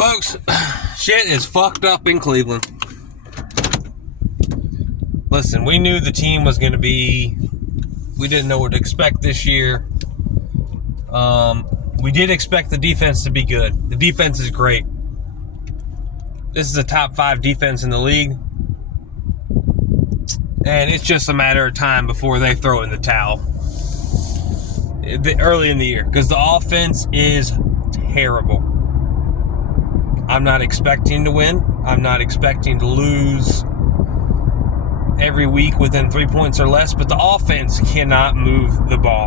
Folks, shit is fucked up in Cleveland. Listen, we knew the team was going to be... We didn't know what to expect this year. We did expect the defense to be good. The defense is great. This is a top 5 defense in the league. And it's just a matter of time before they throw in the towel. Early in the year. Because the offense is terrible. I'm not expecting to win. I'm not expecting to lose every week within 3 points or less. But the offense cannot move the ball.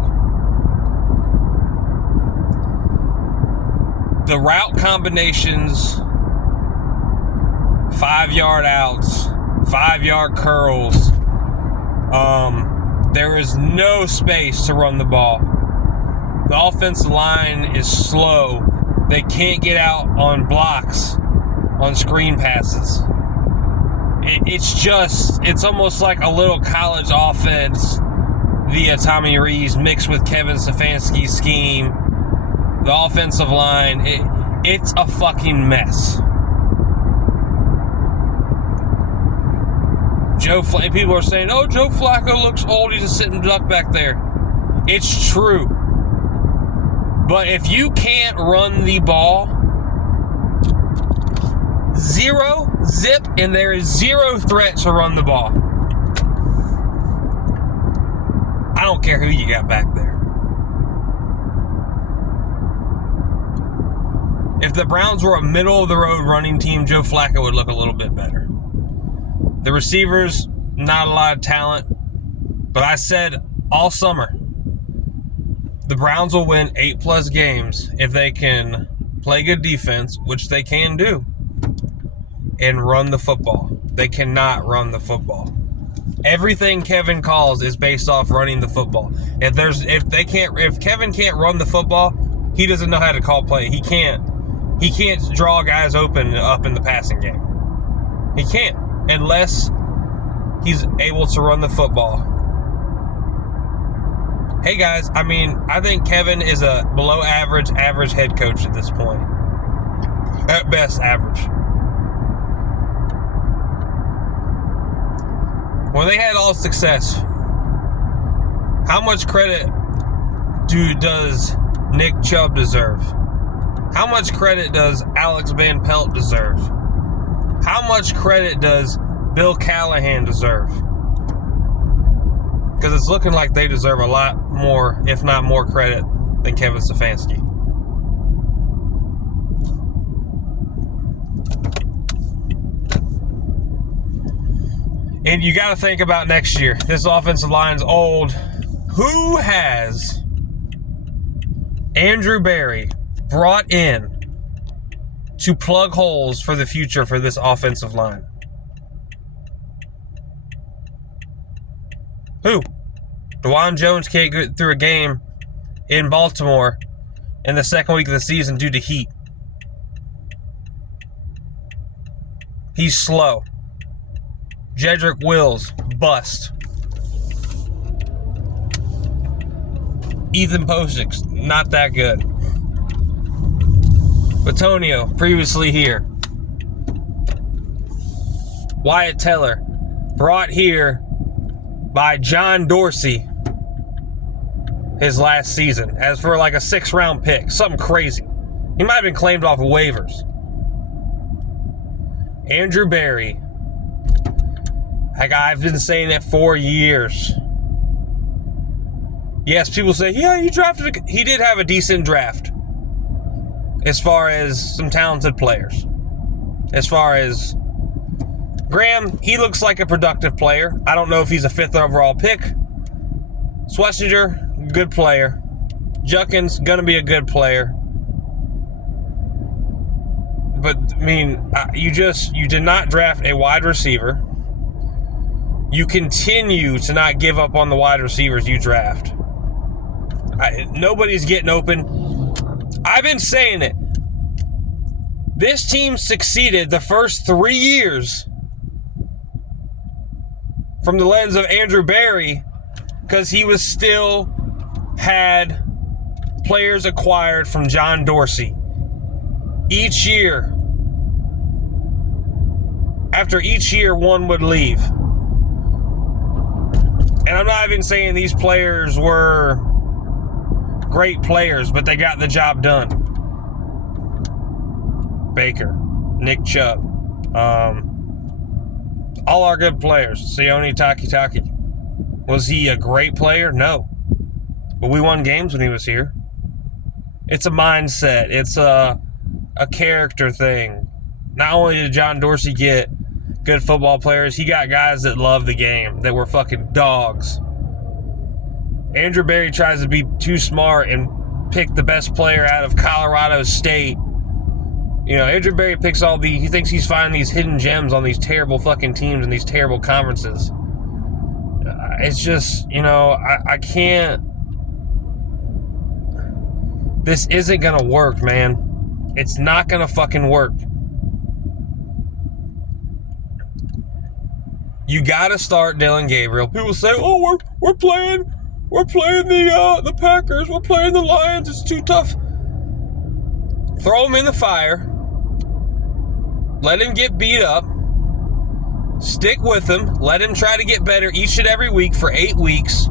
The route combinations, 5-yard outs, 5-yard curls. There is no space to run the ball. The offensive line is slow. They can't get out on blocks, on screen passes. It's almost like a little college offense via Tommy Rees mixed with Kevin Stefanski's scheme. The offensive line, it's a fucking mess. People are saying, oh, Joe Flacco looks old. He's a sitting duck back there. It's true. But if you can't run the ball, zero, zip, and there is zero threat to run the ball. I don't care who you got back there. If the Browns were a middle-of-the-road running team, Joe Flacco would look a little bit better. The receivers, not a lot of talent. But I said all summer, the Browns will win 8+ games if they can play good defense, which they can do, and run the football. They cannot run the football. Everything Kevin calls is based off running the football. If Kevin can't run the football, he doesn't know how to call play. He can't draw guys open up in the passing game. He can't unless he's able to run the football. Hey guys, I think Kevin is a below average head coach at this point. At best, average. When they had all success, how much credit does Nick Chubb deserve? How much credit does Alex Van Pelt deserve? How much credit does Bill Callahan deserve? Because it's looking like they deserve a lot more, if not more credit than Kevin Stefanski. And you got to think about next year. This offensive line's old. Who has Andrew Berry brought in to plug holes for the future for this offensive line? Who? DeJuan Jones can't get through a game in Baltimore in the second week of the season due to heat. He's slow. Jedrick Wills, bust. Ethan Posick's not that good. Batonio, previously here. Wyatt Teller, brought here by John Dorsey his last season as for like a 6th-round pick. Something crazy. He might have been claimed off of waivers. Andrew Berry. I've been saying that for years. Yes, people say, yeah, he did have a decent draft. As far as some talented players. As far as Graham, he looks like a productive player. I don't know if he's a 5th overall pick. Schlesinger, good player. Juckins, gonna be a good player. But, you did not draft a wide receiver. You continue to not give up on the wide receivers you draft. Nobody's getting open. I've been saying it. This team succeeded the first 3 years from the lens of Andrew Berry because he was still had players acquired from John Dorsey. Each year, after each year, one would leave. And I'm not even saying these players were great players, but they got the job done. Baker, Nick Chubb, all our good players. Sione Takitaki. Was he a great player? No. But we won games when he was here. It's a mindset. It's a character thing. Not only did John Dorsey get good football players, he got guys that love the game, that were fucking dogs. Andrew Berry tries to be too smart and pick the best player out of Colorado State. You know, Andrew Berry picks he thinks he's finding these hidden gems on these terrible fucking teams and these terrible conferences. It's just, you know, I can't. This isn't going to work, man. It's not going to fucking work. You got to start Dillon Gabriel. People say, "Oh, we're playing the Packers. We're playing the Lions. It's too tough." Throw him in the fire. Let him get beat up. Stick with him. Let him try to get better each and every week for 8 weeks.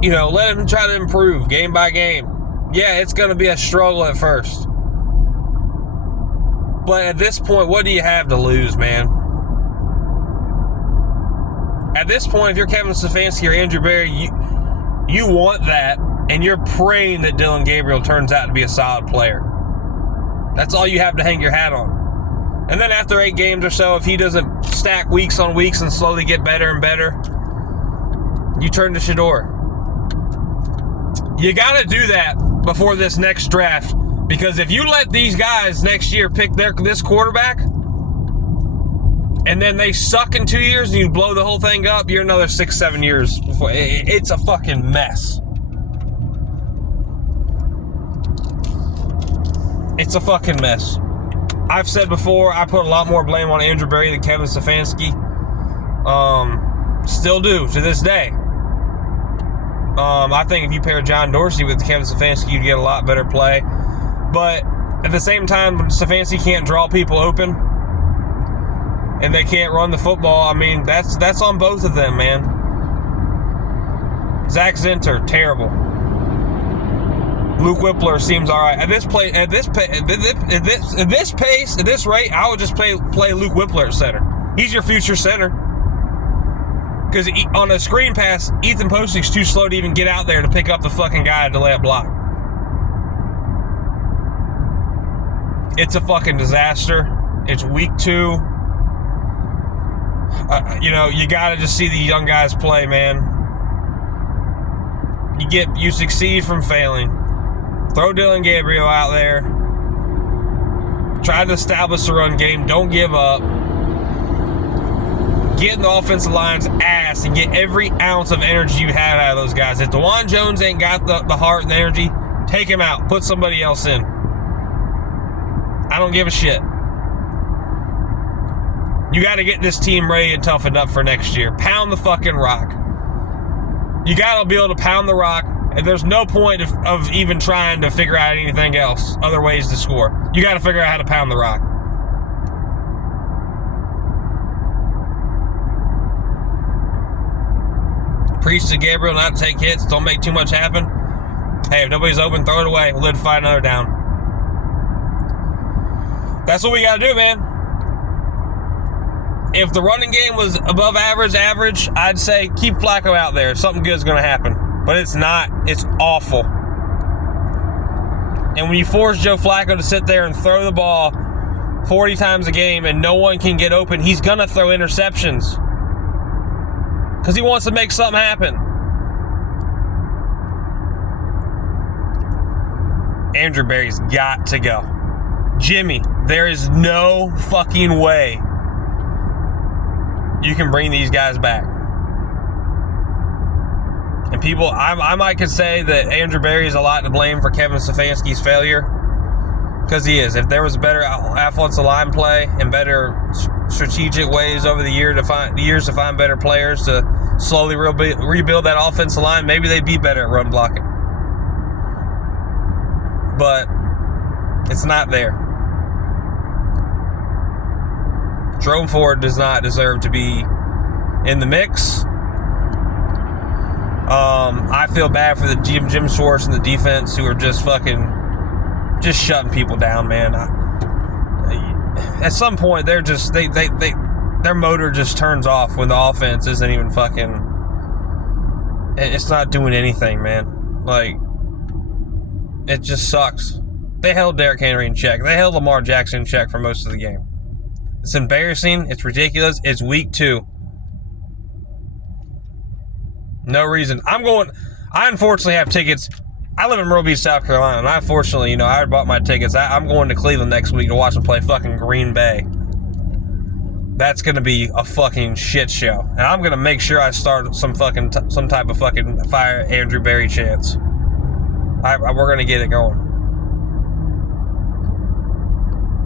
You know, let him try to improve game by game. Yeah, it's going to be a struggle at first. But at this point, what do you have to lose, man? At this point, if you're Kevin Stefanski or Andrew Berry, you want that, and you're praying that Dillon Gabriel turns out to be a solid player. That's all you have to hang your hat on. And then after 8 games or so, if he doesn't stack weeks on weeks and slowly get better and better, you turn to Shedeur. You got to do that before this next draft, because if you let these guys next year pick this quarterback, and then they suck in 2 years and you blow the whole thing up, you're another 6-7 years before. It's a fucking mess. It's a fucking mess. I've said before, I put a lot more blame on Andrew Berry than Kevin Stefanski. Still do to this day. I think if you pair John Dorsey with Kevin Stefanski, you'd get a lot better play. But at the same time, when Stefanski can't draw people open and they can't run the football, I mean, that's on both of them, man. Zach Zinter, terrible. Luke Whippler seems all right. At this pace, at this rate, I would just play Luke Whippler at center. He's your future center. Because on a screen pass, Ethan Postig's too slow to even get out there to pick up the fucking guy to lay a block. It's a fucking disaster. It's week 2. You know, you gotta just see the young guys play, man. You succeed from failing. Throw Dillon Gabriel out there. Try to establish the run game. Don't give up. Get in the offensive line's ass and get every ounce of energy you have out of those guys. If DeJuan Jones ain't got the heart and the energy, take him out. Put somebody else in. I don't give a shit. You got to get this team ready and toughened up for next year. Pound the fucking rock. You got to be able to pound the rock, and there's no point of even trying to figure out anything else, other ways to score. You got to figure out how to pound the rock. Preach to Gabriel not to take hits. Don't make too much happen. Hey, if nobody's open, throw it away. We'll live to fight another down. That's what we got to do, man. If the running game was above average, I'd say keep Flacco out there. Something good's going to happen. But it's not. It's awful. And when you force Joe Flacco to sit there and throw the ball 40 times a game and no one can get open, he's going to throw interceptions. Because he wants to make something happen. Andrew Berry's got to go. Jimmy, there is no fucking way you can bring these guys back. And people, I might could say that Andrew Berry is a lot to blame for Kevin Stefanski's failure. Because he is. If there was better offensive line play and better strategic ways over the years to find better players to slowly rebuild that offensive line, maybe they'd be better at run blocking. But it's not there. Jerome Ford does not deserve to be in the mix. I feel bad for the Jim Schwartz and the defense who are just shutting people down, man. At some point, they're just their motor just turns off when the offense isn't even it's not doing anything, man. Like, it just sucks. They held Derrick Henry in check. They held Lamar Jackson in check for most of the game. It's embarrassing. It's ridiculous. It's week 2. No reason. I unfortunately have tickets. I live in Myrtle Beach, South Carolina, and I unfortunately, I bought my tickets. I'm going to Cleveland next week to watch them play fucking Green Bay. That's going to be a fucking shit show. And I'm going to make sure I start some type of fucking fire Andrew Berry chants. We're going to get it going.